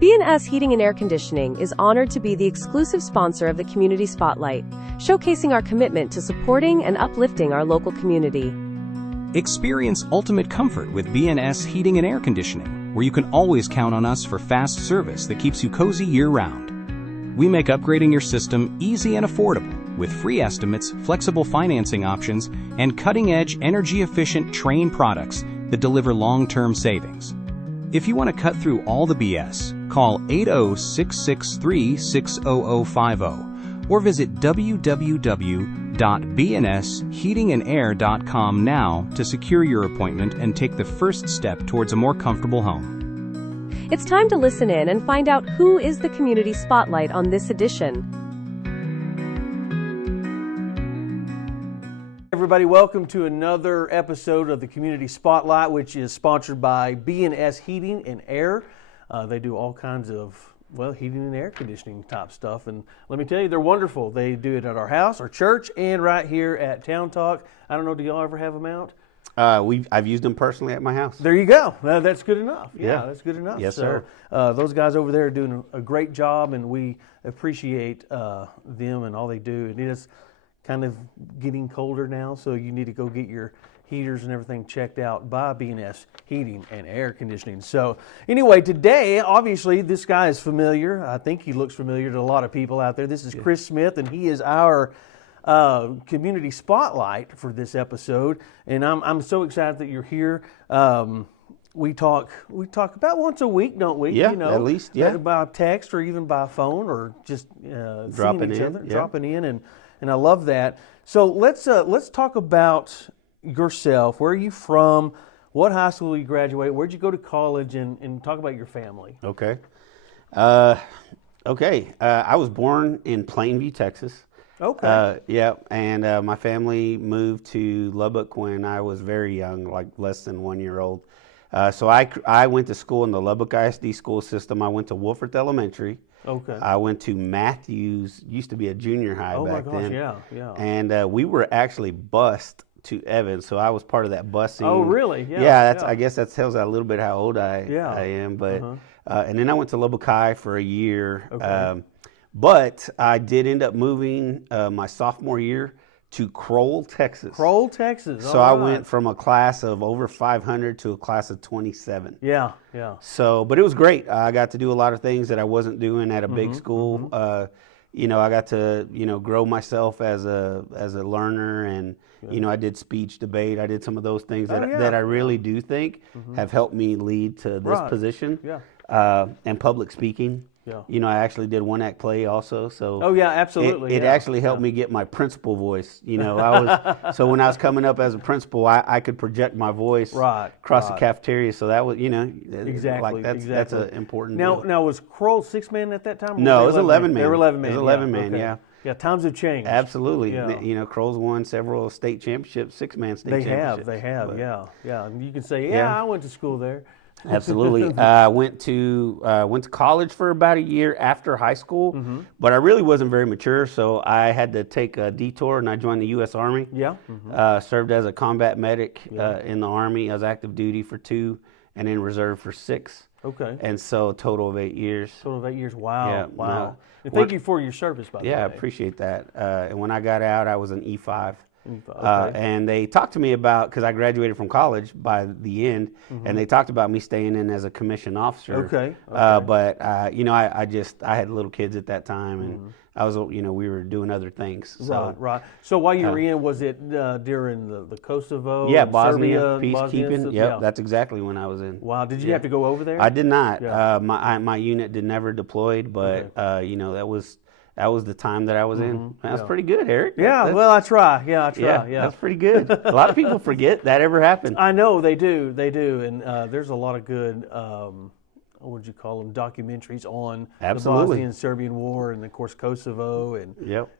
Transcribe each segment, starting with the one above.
B&S Heating and Air Conditioning is honored to be the exclusive sponsor of the Community Spotlight, showcasing our commitment to supporting and uplifting our local community. Experience ultimate comfort with B&S Heating and Air Conditioning, where you can always count on us for fast service that keeps you cozy year-round. We make upgrading your system easy and affordable, with free estimates, flexible financing options, and cutting-edge, energy-efficient Trane products that deliver long-term savings. If you want to cut through all the BS, call 80663-60050 or visit www.bnsheatingandair.com now to secure your appointment and take the first step towards a more comfortable home. It's time to listen in and find out who is the Community Spotlight on this edition. Everybody, welcome to another episode of the Community Spotlight, which is sponsored by B&S Heating and Air. They do all kinds of, heating and air conditioning type stuff. And let me tell you, they're wonderful. They do it at our house, our church, and right here at TownTalk. I don't know, do y'all ever have them out? I've used them personally at my house. There you go. That's good enough. Yeah, that's good enough. Yes, sir. Those guys over there are doing a great job, and we appreciate them and all they do. And it is kind of getting colder now, so you need to go get your heaters and everything checked out by B&S Heating and Air Conditioning. So anyway, today, obviously, this guy is familiar. I think he looks familiar to a lot of people out there. This is Chris Smith, and he is our Community Spotlight for this episode. And I'm so excited that you're here. We talk about once a week, don't we? Yeah, at least, yeah. By text or even by phone or just dropping seeing each other, in, yeah. dropping in, and I love that. So let's talk about yourself. Where are you from? What high school you graduated? Where'd you go to college? And talk about your family. Okay. I was born in Plainview, Texas. Okay. And my family moved to Lubbock when I was very young, like less than 1 year old. So I went to school in the Lubbock ISD school system. I went to Wolford Elementary. Okay. I went to Matthews, used to be a junior high back then. Yeah. And we were actually bused to Evans, so I was part of that busing. Oh, really? Yeah. I guess that tells a little bit how old I am. But and then I went to Lubbock High for a year. Okay. But I did end up moving my sophomore year to Kroll, Texas. Kroll, Texas. So I went from a class of over 500 to a class of 27. Yeah. So, but it was great. I got to do a lot of things that I wasn't doing at a big school. I got to, grow myself as a learner, and I did speech, debate. I did some of those things that I really do think have helped me lead to this position. Yeah. And public speaking. Yeah. I actually did one act play also. So oh yeah, absolutely. It actually helped me get my principal voice. So when I was coming up as a principal, I could project my voice across the cafeteria. So that was exactly that's an important deal. Now was Kroll 6-man at that time? No, it was 11 man. They were 11 man. It was 11 man. Okay. Yeah. Yeah, times have changed. Absolutely. Yeah. Kroll's won several state championships, 6-man state championships. They have. But, yeah. And you can say, I went to school there. Absolutely. Went to college for about a year after high school, but I really wasn't very mature, so I had to take a detour, and I joined the U.S. Army. Yeah. Served as a combat medic in the Army. I was active duty for 2 and in reserve for 6. Okay. And so a total of 8 years. Total of 8 years. Wow. Yeah, wow. And thank you for your service, by the way. Yeah, I appreciate that. And when I got out, I was an E5. Okay. And they talked to me about, because I graduated from college by the end, and they talked about me staying in as a commissioned officer. Okay. But I had little kids at that time, and I was, we were doing other things. So, right. So while you were in, was it during the Kosovo? Yeah, Bosnia, peacekeeping. Yep, that's exactly when I was in. Wow. Did you have to go over there? I did not. Yeah. My unit did never deployed, but that was the time that I was in. That's pretty good, Eric. Yeah, I try. Yeah, that's pretty good. A lot of people forget that ever happened. I know, they do. And there's a lot of good, what would you call them, documentaries on the Bosnian Serbian War, and of course Kosovo and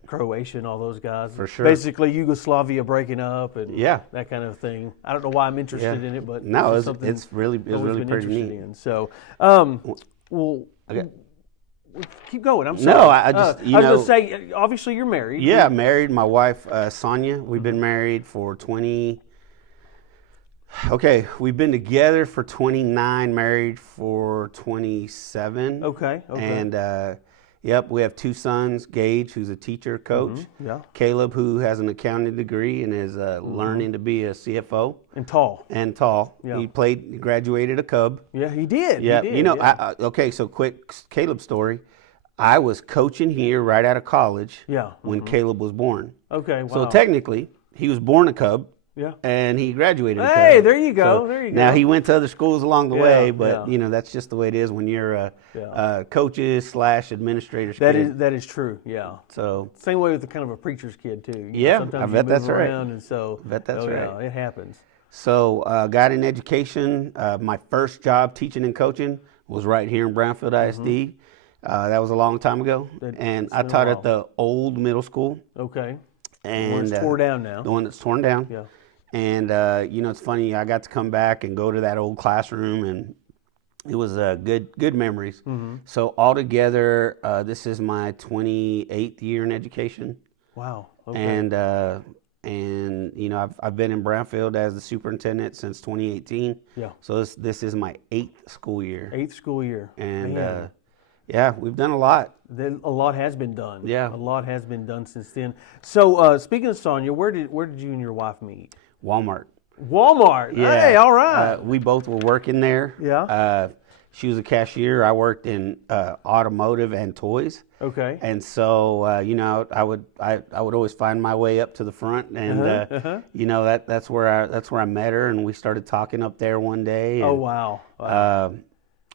Croatia and all those guys. For sure. Basically Yugoslavia breaking up and that kind of thing. I don't know why I'm interested in it, but no, it's really pretty neat. So, keep going. I'm sorry. No, I just, I was going to say, obviously you're married. Yeah, married. My wife, Sonia, we've been married for 20 Okay, we've been together for 29, married for 27. Okay. And yep, we have 2 sons, Gage, who's a teacher, coach. Yeah. Caleb, who has an accounting degree and is learning to be a CFO. And tall. Yeah. He graduated a Cub. Yeah, he did. Yeah, He did, you know, yeah. okay, so quick Caleb story. I was coaching here right out of college Yeah. when Caleb was born. Okay, wow. So technically, he was born a Cub. Yeah. And he graduated. Hey, there you go. There you go. Now he went to other schools along the way, but yeah. you know that's just the way it is when you're coaches / administrators. That is true. Yeah. So same way with the kind of a preacher's kid too. You yeah, know, sometimes I bet you move that's right. around, and so I bet that's right. Yeah, it happens. So got in education. My first job teaching and coaching was right here in Brownfield ISD. That was a long time ago, and I taught at the old middle school. Okay. And the one that's torn down now. The one that's torn down. Yeah. And, you know, it's funny, I got to come back and go to that old classroom, and it was good memories. Mm-hmm. So altogether, this is my 28th year in education. Wow. Okay. And you know, I've been in Brownfield as the superintendent since 2018. Yeah. So this is my 8th school year. 8th school year. And, yeah, we've done a lot. Then a lot has been done. Yeah. A lot has been done since then. So speaking of Sonia, where did you and your wife meet? Walmart. Yeah. Hey, all right. We both were working there. Yeah. She was a cashier. I worked in automotive and toys. Okay. And so you know, I would always find my way up to the front, and you know that's where I met her, and we started talking up there one day. And, oh wow.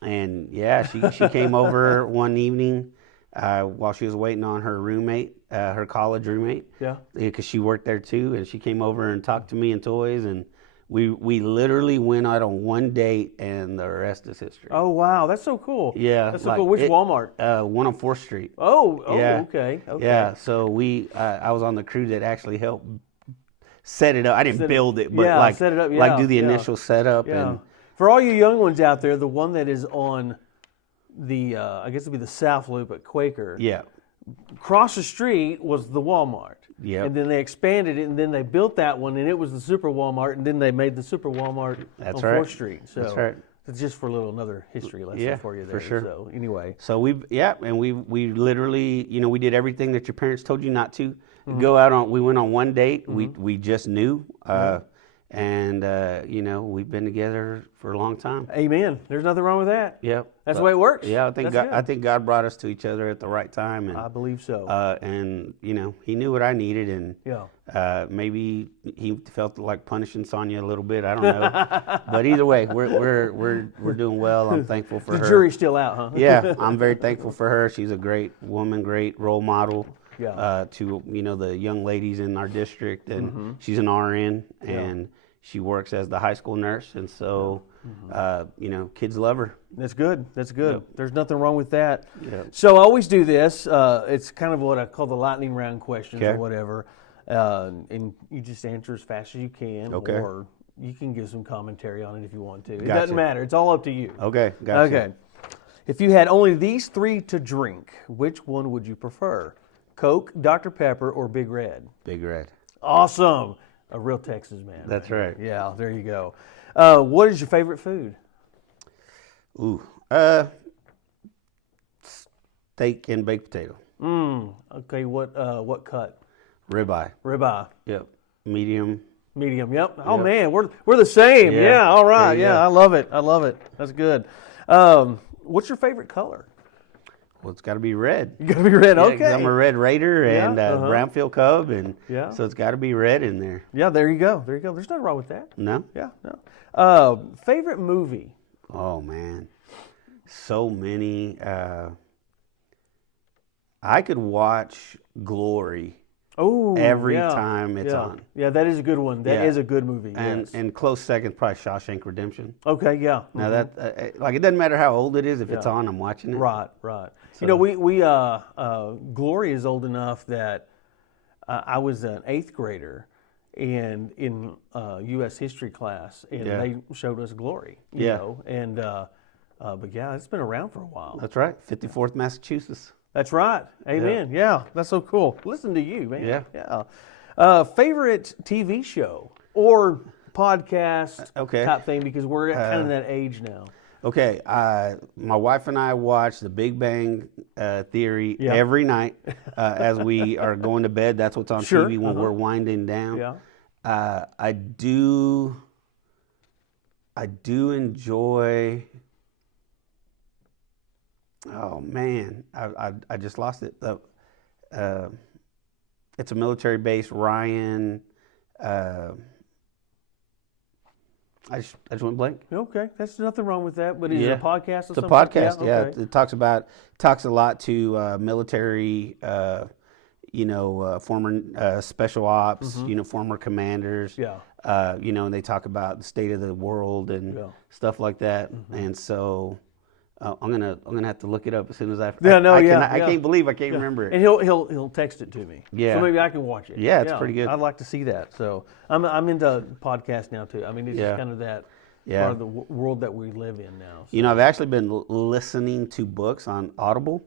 And yeah, she came over one evening while she was waiting on her roommate, her college roommate. Yeah. Because she worked there too, and she came over and talked to me in toys, and we literally went out on one date, and the rest is history. Oh wow, that's so cool. Yeah, that's so cool. Which Walmart? One on 4th Street. Oh, yeah. Okay. Yeah, so I was on the crew that actually helped set it up. I didn't build it, but like set it up. like do the initial setup. Yeah. And for all you young ones out there, the one that is on the I guess it'd be the South Loop at Quaker. Yeah. Across the street was the Walmart. Yeah. And then they expanded it, and then they built that one, and it was the Super Walmart, and then they made the Super Walmart on 4th Street. So that's right. It's just for another history lesson for you there. For sure. So anyway. So we literally, you know, we did everything that your parents told you not to. Go out on. We went on one date. We just knew. And, you know, we've been together for a long time. Amen. There's nothing wrong with that. Yep. That's the way it works. Yeah, I think God brought us to each other at the right time. And, I believe so. And, you know, he knew what I needed. And maybe he felt like punishing Sonia a little bit. I don't know. But either way, we're doing well. I'm thankful for her. The jury's still out, huh? Yeah, I'm very thankful for her. She's a great woman, great role model. Yeah. To, you know, the young ladies in our district. And she's an RN. And she works as the high school nurse, and so, you know, kids love her. That's good. That's good. Yep. There's nothing wrong with that. Yep. So I always do this. It's kind of what I call the lightning round questions or whatever. And you just answer as fast as you can. Okay. Or you can give some commentary on it if you want to. It Gotcha. doesn't matter. It's all up to you. Okay. Gotcha. Okay. If you had only these 3 to drink, which one would you prefer? Coke, Dr. Pepper, or Big Red? Big Red. Awesome. A real Texas man. That's right. Yeah, there you go. What is your favorite food? Ooh, steak and baked potato. Okay, what cut? Ribeye. Ribeye. Yep. Medium. Medium. Yep. Oh man, we're the same. Yeah. All right. Yeah, I love it. I love it. That's good. What's your favorite color? Well, it's got to be red. You got to be red. Yeah, Okay. 'cause I'm a Red Raider and Brownfield Cub, and so it's got to be red in there. Yeah. There you go. There you go. There's nothing wrong with that. No. Yeah. No. Favorite movie? Oh man, so many. I could watch Glory every time it's on. Yeah, that is a good one. That is a good movie. And close second, probably Shawshank Redemption. Okay, yeah. Now that like it doesn't matter how old it is. If it's on, I'm watching it. Right. So. You know, we Glory is old enough that I was an 8th grader, and in U.S. history class, and they showed us Glory. You know, and but yeah, it's been around for a while. That's right. 54th Massachusetts. That's right. Amen. Yeah, that's so cool. Listen to you, man. Yeah. Favorite TV show or podcast Okay. type thing because we're at kind of that age now. Okay, my wife and I watch The Big Bang Theory Yeah. every night as we are going to bed. That's what's on Sure. TV when we're winding down. Yeah. I do enjoy. Oh man, I just lost it. It's a military base. Ryan. I just went blank. Okay, there's nothing wrong with that. But is it a podcast or It's a something? podcast. Yeah. Yeah, Okay. it talks a lot to military, former special ops, former commanders. Yeah. And they talk about the state of the world and stuff like that. And so I'm gonna have to look it up as soon as I can't believe I can't remember it. And he'll text it to me. Yeah. So maybe I can watch it. Yeah, it's pretty good. I'd like to see that. So I'm into podcasts now too. I mean, it's just kind of that part of the world that we live in now. So. I've actually been listening to books on Audible,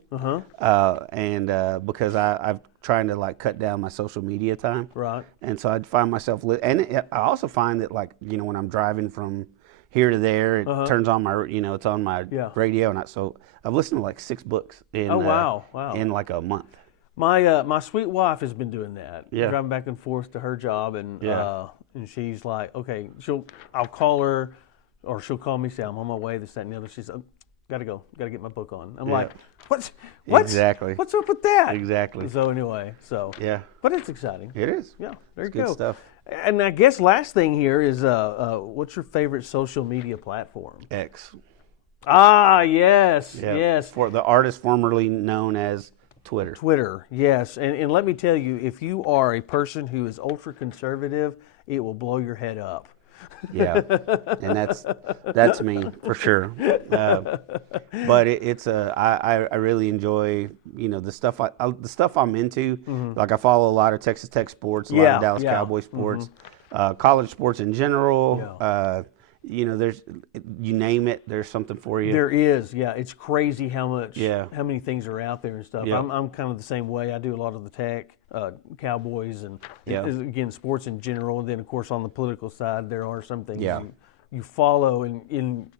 and because I've trying to like cut down my social media time, right? And so I'd find myself, and I also find that like when I'm driving from here to there, it turns on my it's on my radio, and so I've listened to like 6 books in in like a month. My sweet wife has been doing that. Yeah. Driving back and forth to her job, and she's like, okay, I'll call her, or she'll call me, say I'm on my way, this, that, and the other. She's gotta go, gotta get my book on. I'm like, what? Exactly. What's up with that? Exactly. So anyway, but it's exciting. It is. Yeah, there you Good go. stuff. And I guess last thing here is, what's your favorite social media platform? X. Ah, yes, yes. For the artist formerly known as Twitter. Twitter, yes. And let me tell you, if you are a person who is ultra conservative, it will blow your head up. Yeah, and that's me for sure. But I really enjoy the stuff I'm into. Like I follow a lot of Texas Tech sports, a lot of Dallas Cowboy sports, college sports in general. There's you name it, there's something for you. There is, it's crazy how many things are out there and stuff. Yeah. I'm kind of the same way. I do a lot of the tech, Cowboys, and again sports in general. And then of course on the political side, there are some things you follow, and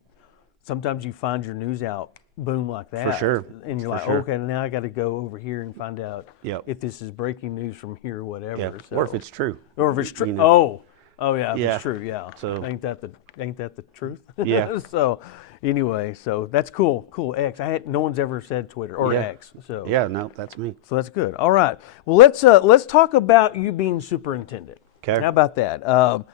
sometimes you find your news out boom like that. For sure. And you're like, okay, now I got to go over here and find out if this is breaking news from here or whatever. Yeah. So, or if it's true. Or if it's true. Oh yeah, if it's true. Yeah. So ain't that the truth? Yeah. So anyway, so that's cool. Cool. X. No one's ever said Twitter or X. So no, that's me. So that's good. All right. Well, let's talk about you being superintendent. Okay. How about that?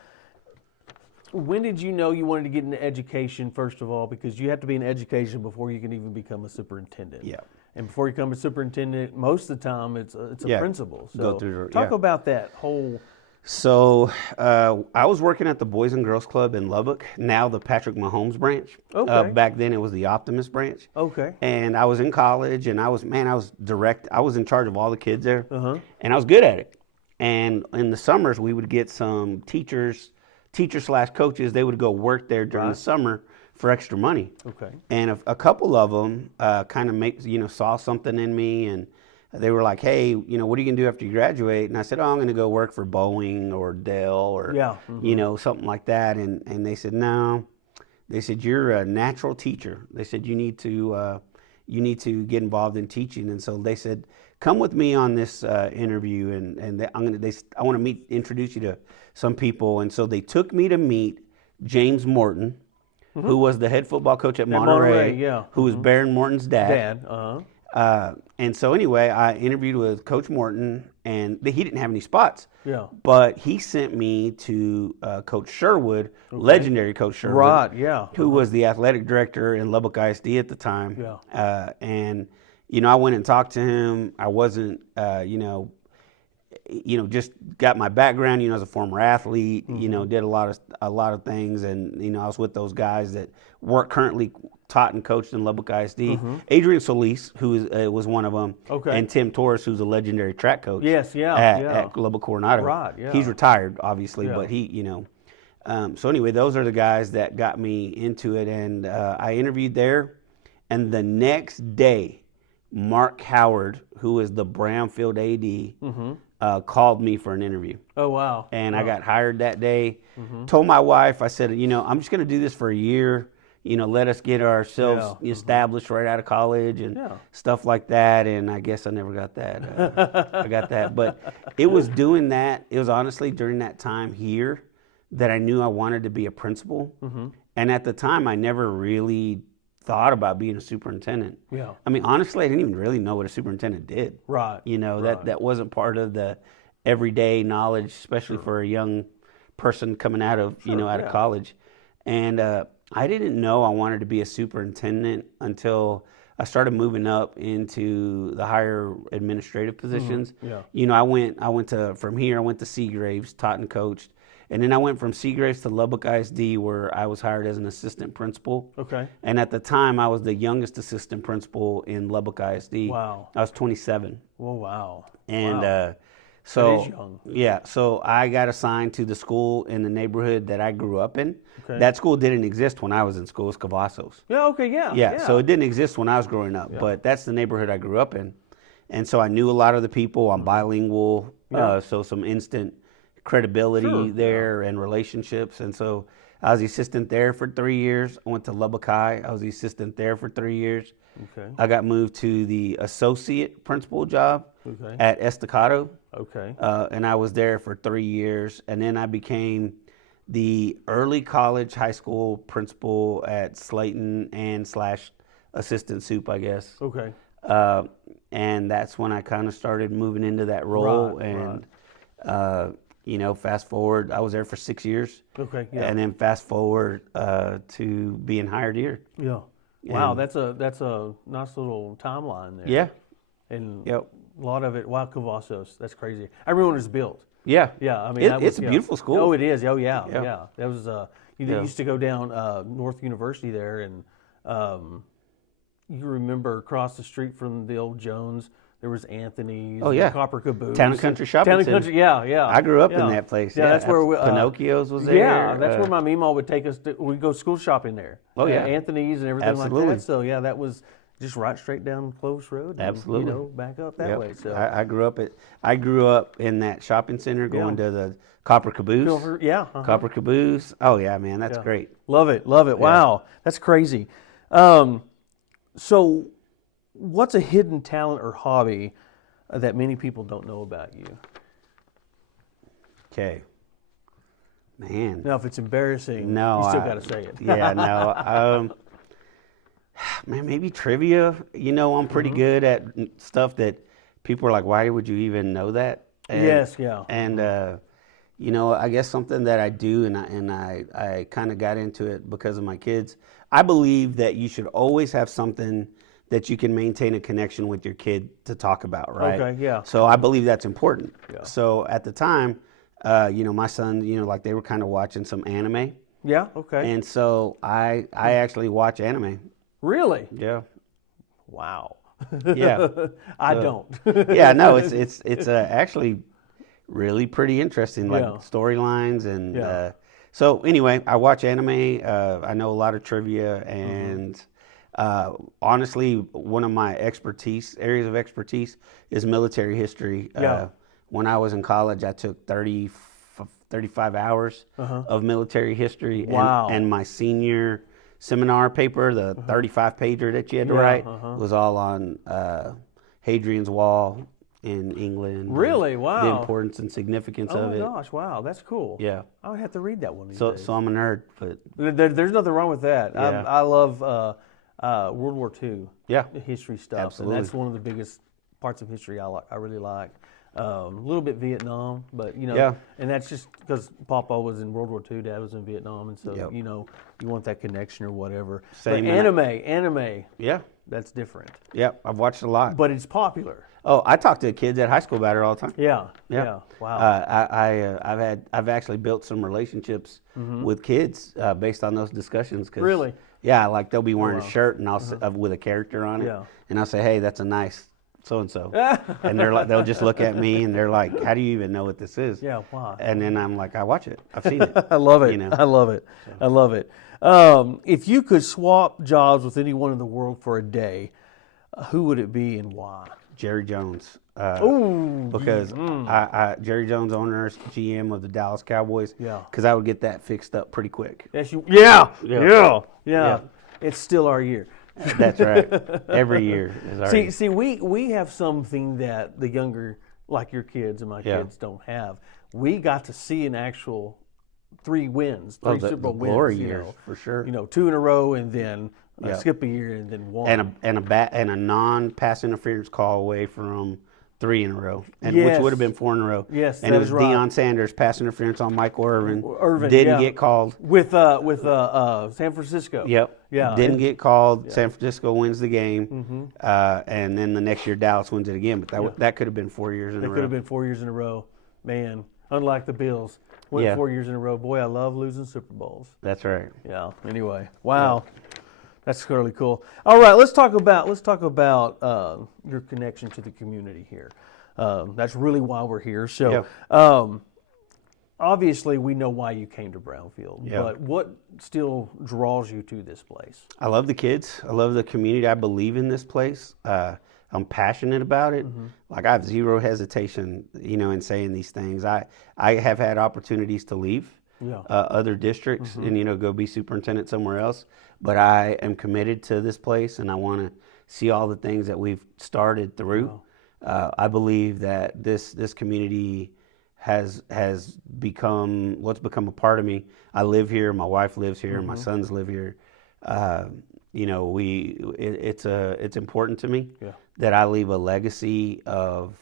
When did you know you wanted to get into education? First of all, because you have to be in education before you can even become a superintendent. Yeah. And before you become a superintendent, most of the time it's a principal. So go through, talk about that whole. So I was working at the Boys and Girls Club in Lubbock, now the Patrick Mahomes branch. Okay. Back then it was the Optimist branch. Okay. And I was in college, and I was in charge of all the kids there, and I was good at it. And in the summers, we would get some teachers/coaches. They would go work there during the summer for extra money. Okay. And a couple of them kind of saw something in me, and they were like, hey, what are you going to do after you graduate? And I said, I'm going to go work for Boeing or Dell or, something like that. And they said, no. They said, you're a natural teacher. They said, you need to get involved in teaching. And so they said, come with me on this interview, and I want to introduce you to some people. And so they took me to meet James Morton, who was the head football coach at Monterey, who was Baron Morton's dad. And so anyway, I interviewed with Coach Morton, and he didn't have any spots. Yeah. But he sent me to Coach Sherwood, legendary Coach Sherwood. Right, yeah. Who was the athletic director in Lubbock ISD at the time. Yeah. And, I went and talked to him. I wasn't, just got my background, as a former athlete, did a lot of things. And, I was with those guys that weren't currently taught and coached in Lubbock ISD. Adrian Solis, who was one of them, and Tim Torres, who's a legendary track coach. Yes, at Lubbock Coronado. Right, yeah. He's retired, obviously, but he, so anyway, those are the guys that got me into it, and I interviewed there, and the next day, Mark Howard, who is the Brownfield AD, called me for an interview. Oh, wow. And wow. I got hired that day. Told my wife, I said, I'm just going to do this for a year. Let us get ourselves established right out of college and stuff like that. And I guess I never got that. I got that. But it was doing that. It was honestly during that time here that I knew I wanted to be a principal. And at the time, I never really thought about being a superintendent. Yeah. I mean, honestly, I didn't even really know what a superintendent did. Right. That wasn't part of the everyday knowledge, especially for a young person coming out of, out of college. And I didn't know I wanted to be a superintendent until I started moving up into the higher administrative positions. I went from here, I went to Seagraves, taught and coached. And then I went from Seagraves to Lubbock ISD, where I was hired as an assistant principal. Okay. And at the time, I was the youngest assistant principal in Lubbock ISD. Wow. I was 27. Oh, wow. And so, that is young. Yeah, so I got assigned to the school in the neighborhood that I grew up in. Okay. That school didn't exist when I was in school. It was Cavazos. Yeah, okay, yeah. Yeah, so it didn't exist when I was growing up, but that's the neighborhood I grew up in. And so I knew a lot of the people. I'm bilingual, so some instant credibility there and relationships. And so I was the assistant there for 3 years. I went to Lubbock High. I was the assistant there for 3 years. Okay. I got moved to the associate principal job at Estacado. Okay. And I was there for 3 years. And then I became the early college high school principal at Slayton and / assistant soup, I guess. Okay. And that's when I kind of started moving into that role. Fast forward, I was there for 6 years. Okay. Yeah. And then fast forward to being hired here. Yeah. Wow, that's a nice little timeline there. Yeah. And a lot of it, Cavazos, that's crazy. I remember when it was built. Yeah. Yeah. I mean, it's a beautiful school. Oh, it is. Oh, yeah. Yeah. That was you used to go down North University there, and you remember across the street from the old Jones, there was Anthony's. Oh, yeah. Copper Caboose. Town and Country Shopping Center. Town and Country, yeah. I grew up in that place. Yeah, that's where Pinocchio's was there. Yeah, that's where my Meemaw would take us. We'd go school shopping there. Oh, yeah. Anthony's and everything like that. So, yeah, that was just right straight down Clovis Road. And, Absolutely. Back up that way. So I grew up in that shopping center going to the Copper Caboose. Yeah. Copper Caboose. Oh, yeah, man, that's great. Love it. Wow, that's crazy. So what's a hidden talent or hobby that many people don't know about you? Okay. Man. Now, if it's embarrassing, you still got to say it. Yeah, no. Man, maybe trivia. I'm pretty good at stuff that people are like, why would you even know that? And, yes, yeah. And, I guess something that I do, and I kind of got into it because of my kids. I believe that you should always have something that you can maintain a connection with your kid to talk about, right? Okay, yeah. So I believe that's important. Yeah. So at the time, my son, they were kind of watching some anime. Yeah, okay. And so I actually watch anime. Really? Yeah. Wow. Yeah. I don't. Yeah, no, it's actually really pretty interesting, like storylines and so anyway, I watch anime. I know a lot of trivia and honestly, one of my areas of expertise is military history. When I was in college, I took 35 hours of military history. Wow. And my senior seminar paper, the 35-pager that you had to write, was all on Hadrian's Wall in England. Really? Wow. The importance and signiance of it. Oh my gosh, wow, that's cool. Yeah. I would have to read that one these days. days. So I'm a nerd, but there's nothing wrong with that. Yeah. I love World War II history stuff. Absolutely. And that's one of the biggest parts of history I really like. A little bit Vietnam, but and that's just because Papa was in World War II, Dad was in Vietnam, and so you want that connection or whatever. Same. But anime, that's different. Yeah, I've watched a lot. But it's popular. Oh, I talk to kids at high school about it all the time. Yeah. Wow. I've actually built some relationships with kids based on those discussions. Really? Yeah, like they'll be wearing a shirt and with a character on it, and I'll say, "Hey, that's a nice so and so," and they'll just look at me and they're like, "How do you even know what this is?" Yeah, why? And then I'm like, "I watch it. I've seen it." I love it. I love it. So. I love it. If you could swap jobs with anyone in the world for a day, Who would it be and why? Jerry Jones. Oh, Because Jerry Jones, owner, GM of the Dallas Cowboys. Yeah. Because I would get that fixed up pretty quick. Yeah. It's still our year. That's right. Every year is our year. See, we have something that the younger, like your kids and my kids, don't have. We got to see an actual 3 wins, 3 Super Bowl wins. Glory years, for sure. 2 in a row, and then skip a year, and then 1. And a non-pass interference call away from 3 in a row, which would have been 4 in a row. Yes, and that it was is right. Deion Sanders pass interference on Michael Irvin. Didn't get called with San Francisco. Yep. Yeah. Didn't get called. Yeah. San Francisco wins the game, and then the next year Dallas wins it again. But that could have been 4 years in a row. That could have been 4 years in a row, man. Unlike the Bills, went 4 years in a row. Boy, I love losing Super Bowls. That's right. Yeah. Anyway, wow. Yeah. That's really cool. All right, let's talk about your connection to the community here. That's really why we're here. So, obviously, we know why you came to Brownfield. Yeah. But what still draws you to this place? I love the kids. I love the community. I believe in this place. I'm passionate about it. Like, I have zero hesitation, in saying these things. I have had opportunities to leave. Other districts and go be superintendent somewhere else, but I am committed to this place and I want to see all the things that we've started through. I believe that this community has become what's become a part of me. I live here, my wife lives here, my sons live here. It's important to me that I leave a legacy of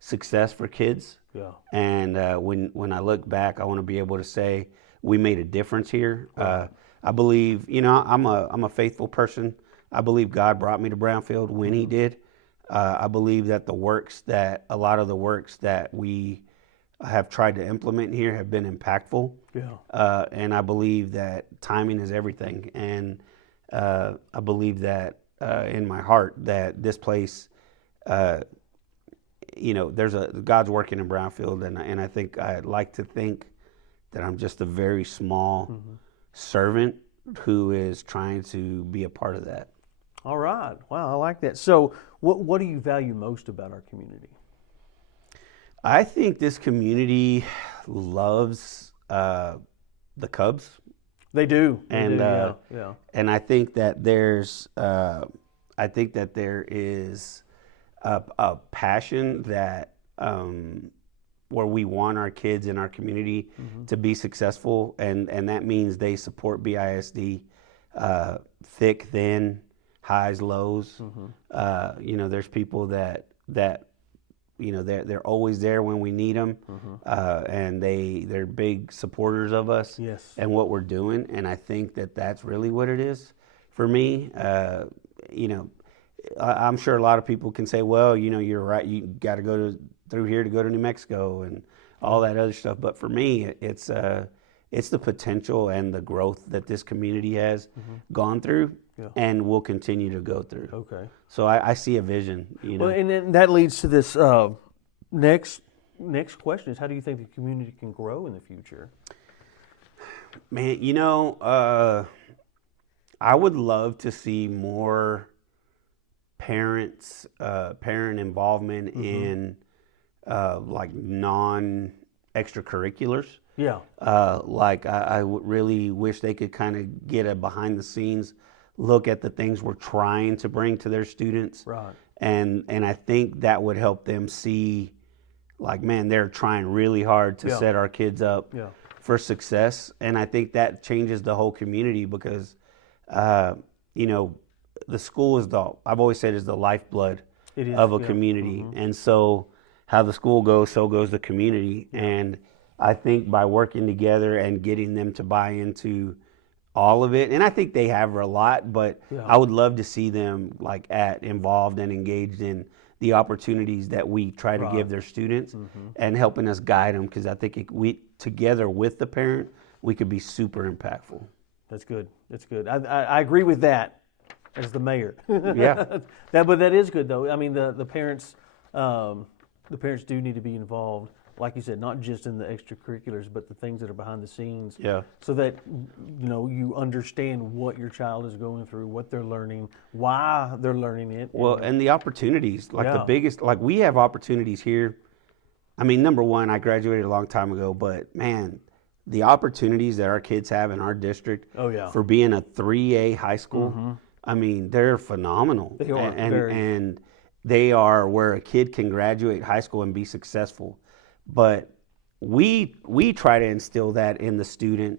success for kids. Yeah. And when I look back, I want to be able to say we made a difference here. I believe, I'm a faithful person. I believe God brought me to Brownfield when He did. I believe that a lot of the works that we have tried to implement here have been impactful. Yeah. And I believe that timing is everything. And I believe that in my heart that this place. There's God's working in Brownfield, and I think I'd like to think that I'm just a very small servant who is trying to be a part of that. All right. Wow, I like that. So what do you value most about our community? I think this community loves the Cubs. They do. And I think that there is a passion that where we want our kids in our community to be successful, and that means they support BISD, thick, thin, highs, lows. There's people that they're always there when we need them, and they're big supporters of us and what we're doing, and I think that that's really what it is for me. I'm sure a lot of people can say, well, you're right, you got to go through here to go to New Mexico and all that other stuff. But for me, it's the potential and the growth that this community has gone through and will continue to go through. Okay. So I see a vision. Well, and then that leads to this next question is, how do you think the community can grow in the future? Man, I would love to see more parent involvement in like non-extracurriculars. Yeah. I really wish they could kind of get a behind the scenes look at the things we're trying to bring to their students. Right. And I think that would help them see, like, man, they're trying really hard to set our kids up for success. And I think that changes the whole community because, the school I've always said is the lifeblood of a community. And so how the school goes, so goes the community. And I think by working together and getting them to buy into all of it, and I think they have a lot, but I would love to see them involved and engaged in the opportunities that we try to give their students and helping us guide them, because I think we together with the parent, we could be super impactful. That's good. That's good. I agree with that as the mayor. Yeah. But that is good though. I mean, the parents do need to be involved like you said, not just in the extracurriculars, but the things that are behind the scenes. Yeah. So that, you understand what your child is going through, what they're learning, why they're learning it. Well, and the opportunities, like the Yeah. biggest, like we have opportunities here. I mean, number one, I graduated a long time ago, but man, the opportunities that our kids have in our district Oh, yeah. for being a 3A high school, I mean, they're phenomenal. They are, And they are where a kid can graduate high school and be successful. But we try to instill that in the student,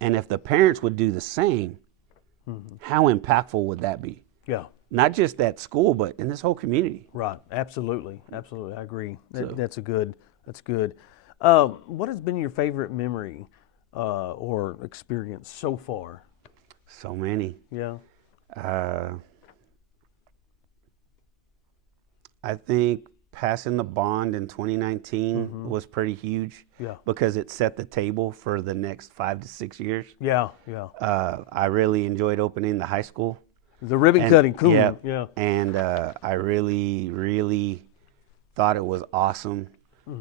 and if the parents would do the same, how impactful would that be? Yeah. Not just at school, but in this whole community. Right. Absolutely. Absolutely. I agree. That's good. What has been your favorite memory or experience so far? So many. Yeah. I think passing the bond in 2019 was pretty huge. Yeah. Because it set the table for the next 5 to 6 years. Yeah. I really enjoyed opening the high school. The ribbon cutting, cool. Yeah. And I really, really thought it was awesome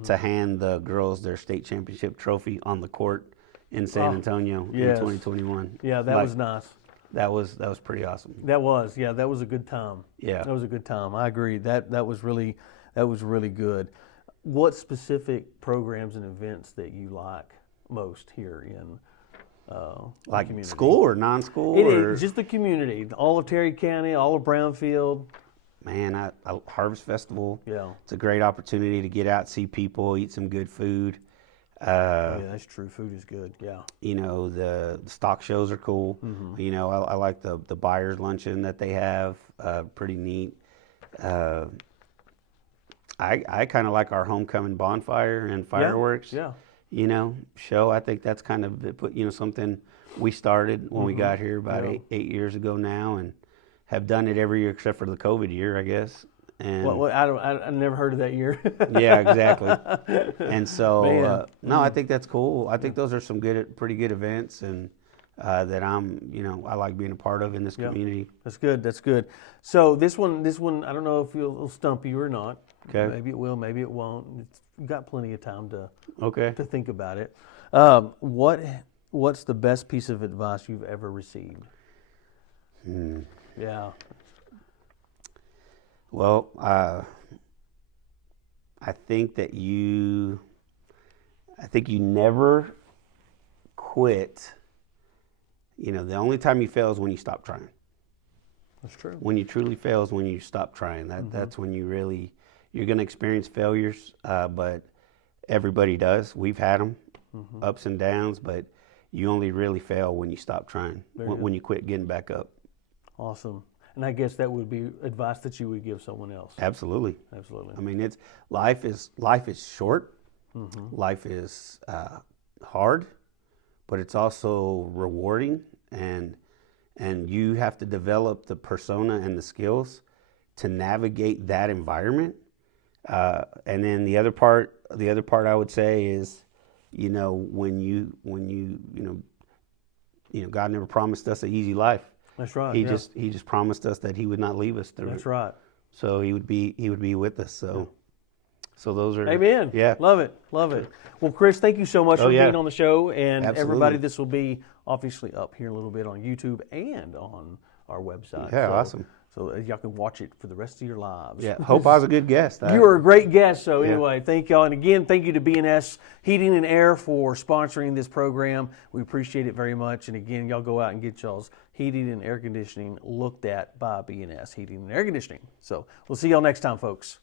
to hand the girls their state championship trophy on the court in San Antonio in 2021. Yeah, that was nice. That was pretty awesome. That was a good time. Yeah. That was a good time. I agree. That was really good. What specific programs and events that you like most here in Like community? school or non-school? It or? is just the community, all of Terry County, all of Brownfield. Man, I Harvest Festival. Yeah. It's a great opportunity to get out, see people, eat some good food. Yeah, that's true. Food is good. Yeah. You know, the stock shows are cool. You know, I like the buyers luncheon that they have. Pretty neat. I kind of like our homecoming bonfire and fireworks. Yeah. You know, show. I think that's kind of something we started when we got here about eight years ago now, and have done it every year except for the COVID year, I guess. And I never heard of that year. yeah, exactly. And so, Man. I think that's cool. I think those are some pretty good events, and that I like being a part of in this community. That's good. So this one, I don't know if it'll stump you or not. Okay. Maybe it will, maybe it won't. You've got plenty of time to think about it. What's the best piece of advice you've ever received? Yeah. Well, I think you never quit. You know, the only time you fail is when you stop trying. That's true. When you truly fail is when you stop trying. That's when you're going to experience failures, but everybody does. We've had them, ups and downs, but you only really fail when you stop trying, when you quit getting back up. Awesome. And I guess that would be advice that you would give someone else. Absolutely. Absolutely. I mean, life is short. Life is hard, but it's also rewarding, and you have to develop the persona and the skills to navigate that environment. And then the other part I would say is, when God never promised us an easy life. That's right. He just promised us that He would not leave us through it. That's right. So He would be with us. So those are. Amen. Yeah. Love it. Well, Chris, thank you so much for being on the show, and Absolutely. everybody. This will be obviously up here a little bit on YouTube and on our website. Yeah, awesome. So y'all can watch it for the rest of your lives. Yeah. Hope I was a good guest. You were a great guest. So anyway, thank y'all. And again, thank you to B&S Heating and Air for sponsoring this program. We appreciate it very much. And again, y'all go out and get y'all's heating and air conditioning looked at by B&S Heating and Air Conditioning. So we'll see y'all next time, folks.